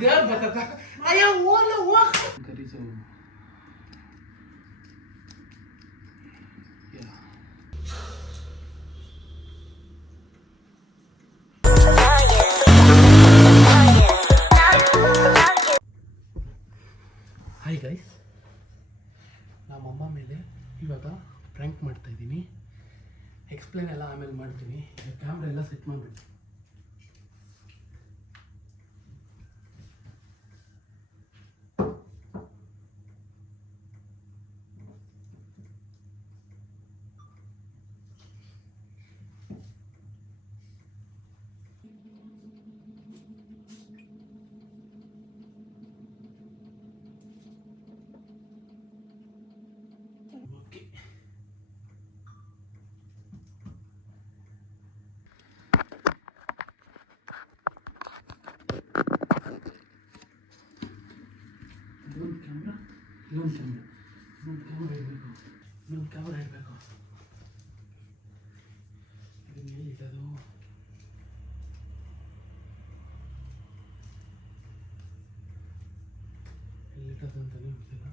ದೇವ್ರ ಬತ್ತ ಅಯ್ಯೋ ಓಲ ಹೋಗ ಕರಿಸು ಹಾಯ್ ಗೈಸ್, ನಮ್ಮಮ್ಮ ಮೇಲೆ ಇವಾಗ ಪ್ರ್ಯಾಂಕ್ ಮಾಡ್ತಾ ಇದ್ದೀನಿ. ಎಕ್ಸ್ಪ್ಲೇನ್ ಎಲ್ಲ ಆಮೇಲೆ ಮಾಡ್ತೀನಿ. ಕ್ಯಾಮ್ರಾ ಎಲ್ಲ ಸೆಟ್ ಮಾಡಿಬಿಟ್ಟು ಇನ್ನೊಂದು ಕ್ಯಾಮ್ರಾ ಇಡಬೇಕು. ಇದನ್ನೆಲ್ಲಿ ಇಡೋದು? ಎಲ್ಲಿಡೋದು ಅಂತಲೇ ಗೊತ್ತಿಲ್ಲ.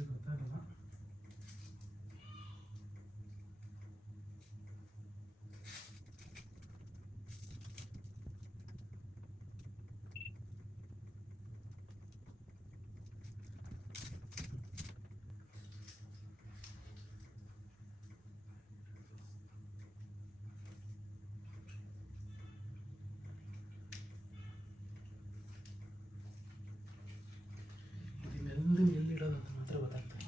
ಗೊತ್ತಾಗಲ್ಲ. ಇದನ್ನೆಲ್ಲ ಎಲ್ಲಿಡೋದು ಅಂತ ಮಾತ್ರ ಗೊತ್ತಾಗ್ತದೆ.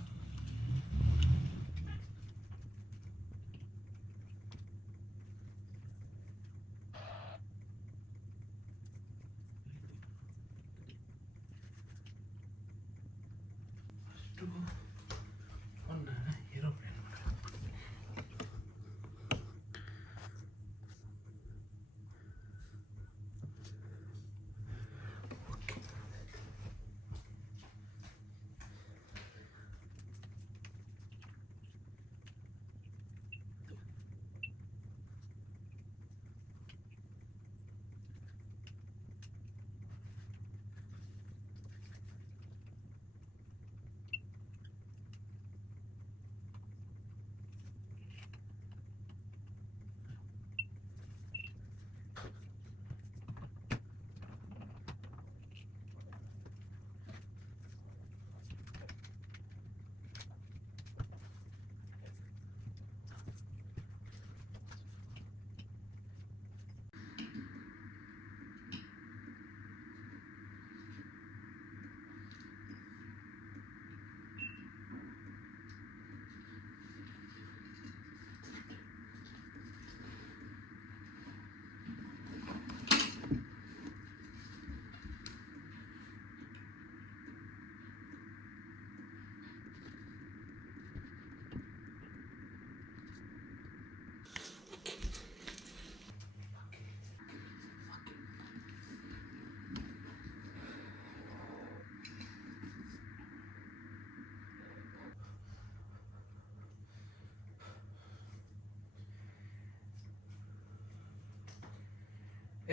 ಅಷ್ಟು ಒಂದು ಏರೋಪ್ಲೇನ್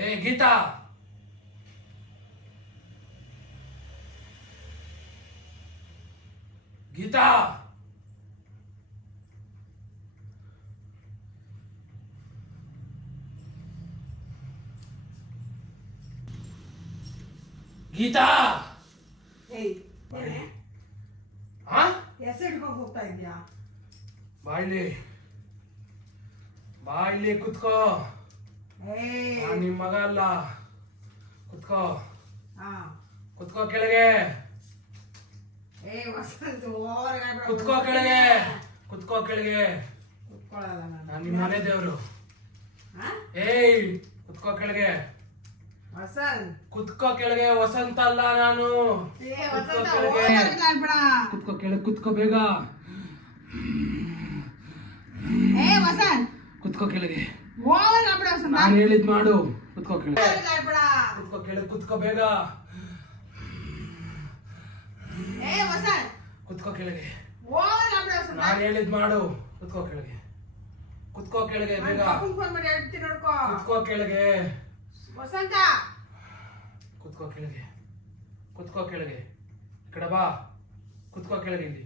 ಏ ಗೀತಾ, ಗೀತಾ, ಗೀತಾ. ಹೋಗ್ತಾ ಇದ್ಯಾ? ಬಾಯ್ಲಿ ಬಾಯ್ಲಿ ಕುತ್ಕೋ. ನಿಮ್ ಮಗ ಅಲ್ಲ, ಕುತ್ಕೋ. ಕುತ್ಕೋ ಕೆಳಗೆ, ಕುತ್ಕೋ ಕೆಳಗೆ, ಕುತ್ಕೋ ಕೆಳಗೆ. ನಾನು ನಿಮ್ಮ ಮನೆ ದೇವ್ರು. ಏಯ್ ಕುತ್ಕೋ ಕೆಳಗೆ, ಕುತ್ಕೋ ಕೆಳಗೆ. ವಸಂತ ಅಲ್ಲ ನಾನು. ಕುತ್ಕೋ ಕೆಳಗೆ, ಕುತ್ಕೋ ಕೆಳಗೆ, ಕುತ್ಕೋ ಬೇಗ. ಏ ವಸಂತ್ ಕುತ್ಕೋ ಕೆಳಗೆ. ಓವರ್ ಆಡ್ಬೇಡ ವಸಂತ. ನಾನು ಹೇಳಿದ್ ಮಾಡು. ಕುತ್ಕೋ ಕೆಳಗೆ. ಆಡ್ಬೇಡ. ಕುತ್ಕೋ ಕೆಳಗೆ. ಕುತ್ಕೋ ಬೇಗ. ಏ ವಸಂತ್ ಕುತ್ಕೋ ಕೆಳಗೆ. ಓವರ್ ಆಡ್ಬೇಡ ವಸಂತ. ನಾನು ಹೇಳಿದ್ ಮಾಡು. ಕುತ್ಕೋ ಕೆಳಗೆ. ಕುತ್ಕೋ ಕೆಳಗೆ ಬೇಗ. ಪಾಪನ್ ಫೋನ್ ಮಾಡಿ ಹೇಳ್ತೀನಿ ನೋಡ್ಕೋ. ಕುತ್ಕೋ ಕೆಳಗೆ. ವಸಂತ ಕುತ್ಕೋ ಕೆಳಗೆ. ಕುತ್ಕೋ ಕೆಳಗೆ. ಈ ಕಡೆ ಬಾ. ಕುತ್ಕೋ ಕೆಳಗೆ ಇಲ್ಲಿ.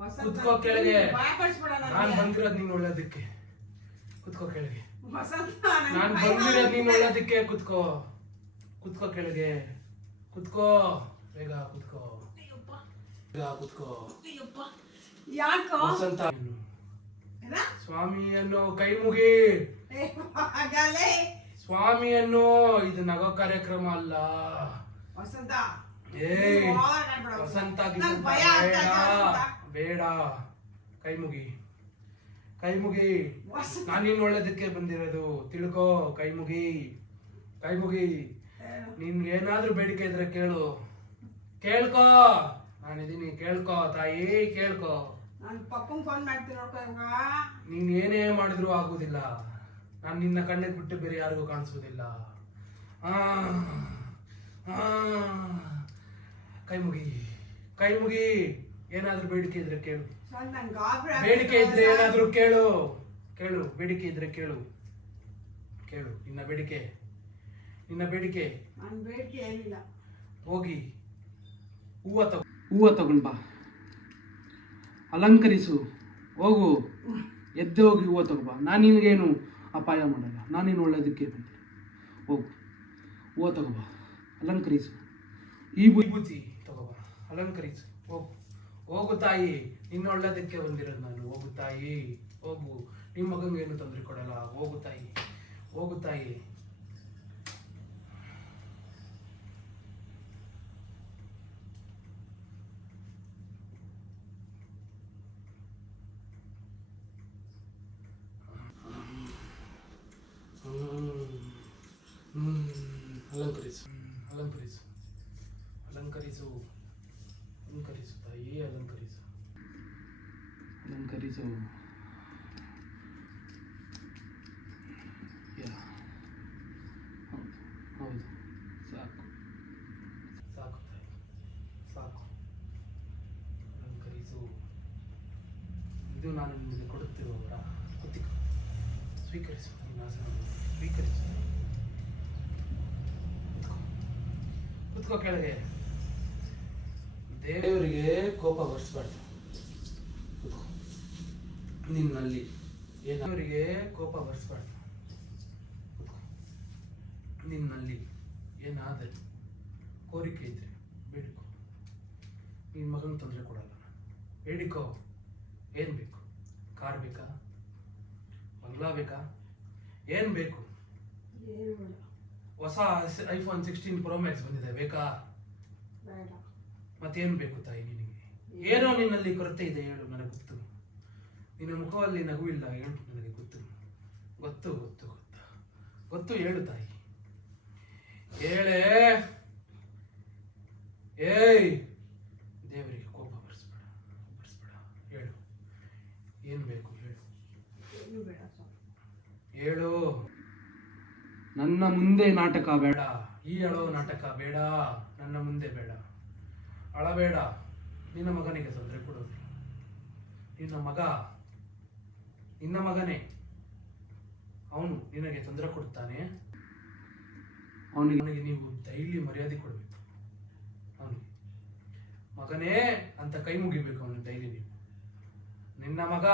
ವಸಂತ ಕುತ್ಕೋ ಕೆಳಗೆ. ಭಯ ಪಡಿಸ್ಬೇಡ ನಾನು ನನಗೆ. ಬಂದಿರೋದು ನೀನು ಒಳ್ಳೇದಕ್ಕೆ. ಕುತ್ಕೋ ಕೆಳಗೆ. ವಸಂತ ನಾನು ಬಂದಿರೋದು ನೀನು ಒಳ್ಳೇದಕ್ಕೆ. ಕುತ್ಕೋ. ಕುತ್ಕೋ ಕೆಳಗೆ. ಕುತ್ಕೋ ಬೇಗ. ಕುತ್ಕೋ ಬೇಗ. ಕುತ್ಕೋ. ಯಾಕೋ ವಸಂತ ಏನ? ಸ್ವಾಮಿಯನ್ನು ಕೈ ಮುಗಿ. ಏ ಹಾಗಲೇ ಸ್ವಾಮಿಯನ್ನು. ಇದು ನಗೋ ಕಾರ್ಯಕ್ರಮ ಅಲ್ಲ ವಸಂತ. ಏಯ್ ಓವರ್ ಆಡ್ಬೇಡ ವಸಂತ. ನಂಗ್ ಭಯ ಆಗ್ತಾ ಇದೆ ವಸಂತ. ಬೇಡ. ಕೈ ಮುಗಿ. ಕೈ ಮುಗಿ. ವಸಂತ ನಾನು ನೀನು ಒಳ್ಳೇದಕ್ಕೆ ಬಂದಿರೋದು ತಿಳ್ಕೋ. ಕೈ ಮುಗಿ. ಕೈ ಮುಗಿ. ನಿನ್ಗೆ ಏನಾದ್ರೂ ಬೇಡಿಕೆ ಇದ್ರೆ ಕೇಳು. ಕೇಳ್ಕೋ. ನಾನಿದ್ದೀನಿ. ಕೇಳ್ಕೋ ತಾಯಿ. ಕೇಳ್ಕೋ. ನಾನು ಪಪ್ಪಂಗ್ ಫೋನ್ ಮಾಡ್ತೀನಿ ನೋಡ್ಕೋ ಇವಾಗ. ನೀನ್ ಏನೇ ಮಾಡಿದ್ರು ಆಗುದಿಲ್ಲ. ನಾನು ನಿನ್ನ ಕಣ್ಣಿಗೆ ಬಿಟ್ಟು ಬೇರೆ ಯಾರಿಗೂ ಕಾಣಿಸೋದಿಲ್ಲ. ಆ ಆ ಕೈ ಮುಗಿ. ಕೈ ಮುಗಿ. ಏನಾದ್ರೂ ಬೇಡಿಕೆ ಇದ್ರೆ ಕೇಳು. ಸರ್ ನಂಗೆ ಗಾಬರಿ ಬೇಡಿಕೆ ಇದ್ರೆ ಏನಾದ್ರೂ ಕೇಳು. ಕೇಳು. ಬೇಡಿಕೆ ಇದ್ರೆ ಕೇಳು. ಕೇಳು ನಿನ್ನ ಬೇಡಿಕೆ. ನಿನ್ನ ಬೇಡಿಕೆ. ನನ್ನ ಬೇಡಿಕೆ ಏನಿಲ್ಲ. ಹೋಗಿ ಹೂವ ತಗೊಂಡ್ ಬಾ. ಅಲಂಕರಿಸು. ಹೋಗು. ಎದ್ದು ಹೋಗಿ ಹೂವು ತಗೋಬಾ. ನಾನು ನಿನಗೇನು ಅಪಾಯ ಮಾಡಲ್ಲ. ನಾನು ನೀನು ಒಳ್ಳೇದಕ್ಕೆ ಬಂದೆ. ಹೋಗು. ಹೂವು ತಗೋಬಾ. ಅಲಂಕರಿಸು. ಈ ವಿಭೂತಿ ತಗೋಬಾ. ಅಲಂಕರಿಸು. ಹೋಗು. ಹೋಗು ತಾಯಿ. ನಿನ್ನ ಒಳ್ಳೇದಕ್ಕೆ ಬಂದಿರೋದು ನಾನು. ಹೋಗು ತಾಯಿ. ಹೋಗು. ನಿಮ್ಮ ಮಗಂಗೆ ಏನು ತೊಂದರೆ ಕೊಡಲ್ಲ. ಹೋಗು ತಾಯಿ. ಹೋಗು ತಾಯಿ. ಅಲಂಕರಿಸು. ಅಲಂಕರಿಸು. ಅಲಂಕರಿಸು. ಅಲಂಕರಿಸು ತಾಯಿ. ಅಲಂಕರಿಸು. ಅಲಂಕರಿಸು. ಹೌದು. ಸಾಕು. ಸಾಕು ತಾಯಿ. ಸಾಕು. ಅಲಂಕರಿಸು. ಇದು ನಾನು ನಿಮಗೆ ಕೊಡುತ್ತಿರುವ ವರ. ಸ್ವೀಕರಿಸು. ನಿನ್ನ ಆಸನವನ್ನು ಸ್ವೀಕರಿಸು. ಕುತ್ಕೋ ಕೆಳಗೆ. ದೇವರಿಗೆ ಕೋಪ ಬರ್ಸ್ಬಾರ್ದು. ಕುತ್ಕೋ. ನಿನ್ನಲ್ಲಿ ದೇವರಿಗೆ ಕೋಪ ಬರ್ಸ್ಬಾರ್ದು. ಕುತ್ಕೋ. ನಿನ್ನಲ್ಲಿ ಏನಾದರೆ ಕೋರಿಕೆ ಇದ್ರೆ ಬೇಡಿಕೋ. ನಿನ್ನ ಮಗನ ತೊಂದರೆ ಕೊಡಲ್ಲ. ಬೇಡಿಕೋ. ಏನ್ ಬೇಕು? ಕಾರ್ ಬೇಕಾ? ಬಂಗ್ಲಾ ಬೇಕಾ? ಏನ್ ಬೇಕು? ಏನು ಬೇಡ. ಹೊಸ ಐಫೋನ್ 16 Pro Max ಬಂದಿದೆ. ಬೇಕಾ? ಬೇಡ. ಮತ್ತೇನು ಬೇಕು ತಾಯಿ ನಿನಗೆ? ಏನೋ ನಿನ್ನಲ್ಲಿ ಕೊರತೆ ಇದೆ ಹೇಳು. ನನಗೆ ಗೊತ್ತು. ನಿನ್ನ ಮುಖದಲ್ಲಿ ನಗು ಇಲ್ಲ ಹೇಳು. ನನಗೆ ಗೊತ್ತು. ಗೊತ್ತು ಗೊತ್ತು ಗೊತ್ತು ಗೊತ್ತು. ಹೇಳು ತಾಯಿ. ಹೇಳೇ. ಏಯ್ ದೇವರಿಗೆ ಕೋಪ ಬರ್ಸ್ಬೇಡ. ಬರ್ಸ್ಬೇಡ. ಹೇಳು. ಏನು ಬೇಕು ಹೇಳು. ಏನು ಬೇಡ ಸ್ವಾಮಿ. ಹೇಳು. ನನ್ನ ಮುಂದೆ ನಾಟಕ ಬೇಡ. ಈ ಅಳೋ ನಾಟಕ ಬೇಡ. ನನ್ನ ಮುಂದೆ ಬೇಡ. ಅಳಬೇಡ. ನಿನ್ನ ಮಗನಿಗೆ ತೊಂದರೆ ಕೊಡೋದಿಲ್ಲ. ನಿನ್ನ ಮಗನೇ ಅವನು ನಿನಗೆ ತೊಂದರೆ ಕೊಡ್ತಾನೆ. ಅವನಿಗೆ ನೀವು ಡೈಲಿ ಮರ್ಯಾದೆ ಕೊಡಬೇಕು. ಅವನಿಗೆ ಮಗನೇ ಅಂತ ಕೈ ಮುಗಿಬೇಕು. ಅವನು ಡೈಲಿ ನೀವು. ನಿನ್ನ ಮಗ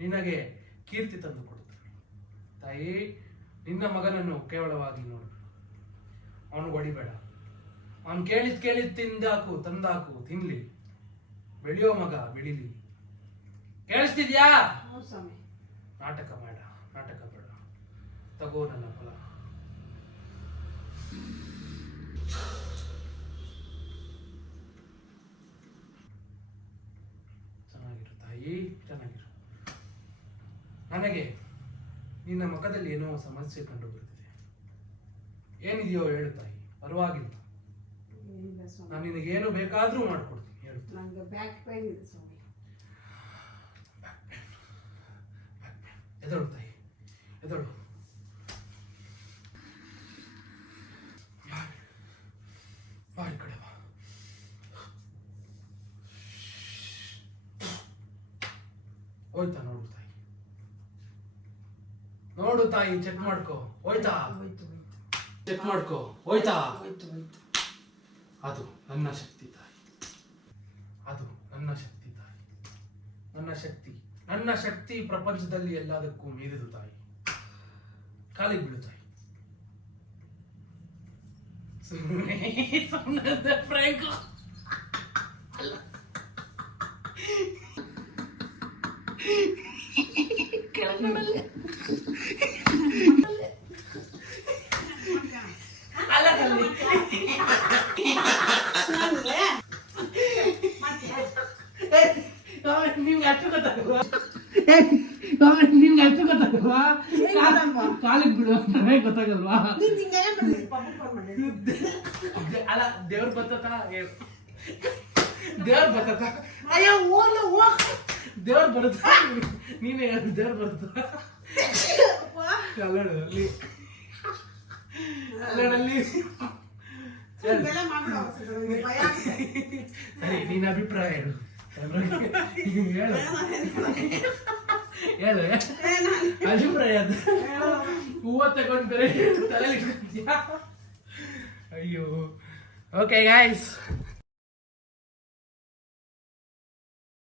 ನಿನಗೆ ಕೀರ್ತಿ ತಂದು ಕೊಡುತ್ತಾನೆ. ತಾಯಿ ನಿನ್ನ ಮಗನನ್ನು ಕೇವಲವಾಗಿ ನೋಡು. ಅವನು ಹೊಡಿಬೇಡ. ಅವನು ಕೇಳಿದ್ ತಿಂದಾಕು. ತಂದಾಕು. ತಿನ್ಲಿ. ಬೆಳೆಯೋ ಮಗ ಬೆಳಿಲಿ. ಕೇಳಿಸ್ತಿದ್ಯಾ? ಹೌದು ಸ್ವಾಮಿ. ನಾಟಕ ಬೇಡ. ನಾಟಕ ಬೇಡ. ತಗೋ ನನ್ನ ಫಲ. ಚೆನ್ನಾಗಿರು ತಾಯಿ. ಚೆನ್ನಾಗಿರು. ನನಗೆ ನಿನ್ನ ಮುಖದಲ್ಲಿ ಏನೋ ಸಮಸ್ಯೆ ಕಂಡು ಬರುತ್ತಿದೆ. ಏನಿದೆಯೋ ಹೇಳು ತಾಯಿ. ಪರವಾಗಿಲ್ಲ. ಏನಿಲ್ಲ ಸ್ವಾಮಿ. ನಾನು ನಿನಗೇನು ಬೇಕಾದ್ರೂ ಮಾಡ್ಕೊಡ್ತೀನಿ. ಹೇಳು. ನನಗೆ ಬ್ಯಾಕ್ ಪೈನ್ ಇದೆ ಸ್ವಾಮಿ. ಎದಳು ತಾಯಿ, ಎದಳು. ಬಾ ಈ ಕಡೆ ಬಾ. ಹೋಯ್ತಾ ನೋಡು ತಾಯಿ, ನೋಡು ತಾಯಿ, ಚೆಕ್ ಮಾಡ್ಕೋ. ಹೋಯ್ತಾ? ಹೋಯ್ತು ಹೋಯ್ತು ಚೆಕ್ ಮಾಡ್ಕೋ. ಹೋಯ್ತಾ? ಹೋಯ್ತು ಹೋಯ್ತು. ಅದು ನನ್ನ ಶಕ್ತಿ ತಾಯಿ, ಅದು ನನ್ನ ಶಕ್ತಿ ತಾಯಿ, ನನ್ನ ಶಕ್ತಿ. ನನ್ನ ಶಕ್ತಿ ಪ್ರಪಂಚದಲ್ಲಿ ಎಲ್ಲದಕ್ಕೂ ಮೀರಿದು ತಾಯಿ. ಕಾಲಿಗೆ ಬಿಡು ತಾಯಿ. ಸುಮ್ಮನೆ ಫ್ರ್ಯಾಂಕ್ ಅಲ್ಲ, ಕೆಳಗಡೆ ಅಲ್ಲ ತಲ್ಲಿ. ನಿಮ್ಗೆ ಅಷ್ಟು ಗೊತ್ತಾಗಲ್ವಾ? ನಿಮ್ಗೆ ಅಷ್ಟು ಗೊತ್ತಾಗಲ್ವಾ? ಕಾಲಿಗೆ ಬಿಡು ಅಂದ್ರೆ ಗೊತ್ತಾಗಲ್ವಾ? ಅಲ್ಲ ದೇವ್ರ ಬರ್ತತ, ದೇವ್ರ ಬರ್ತತ. ಅಯ್ಯೋ ದೇವ್ರ ಬರುತ್ತ, ನೀನೇ ದೇವ್ರ ಬರುತ್ತ. ಕಲ್ಲಡಲ್ಲಿ ಸರಿ, ನಿನ್ನ ಅಭಿಪ್ರಾಯ ಹೇಳು. ಹೇಳು ಹೇಳು ಅಭಿಪ್ರಾಯ. ಅದು ಹೂವ ತಗೊಂಡ್ರೆ ತಲೆ. ಅಯ್ಯೋ. Okay guys,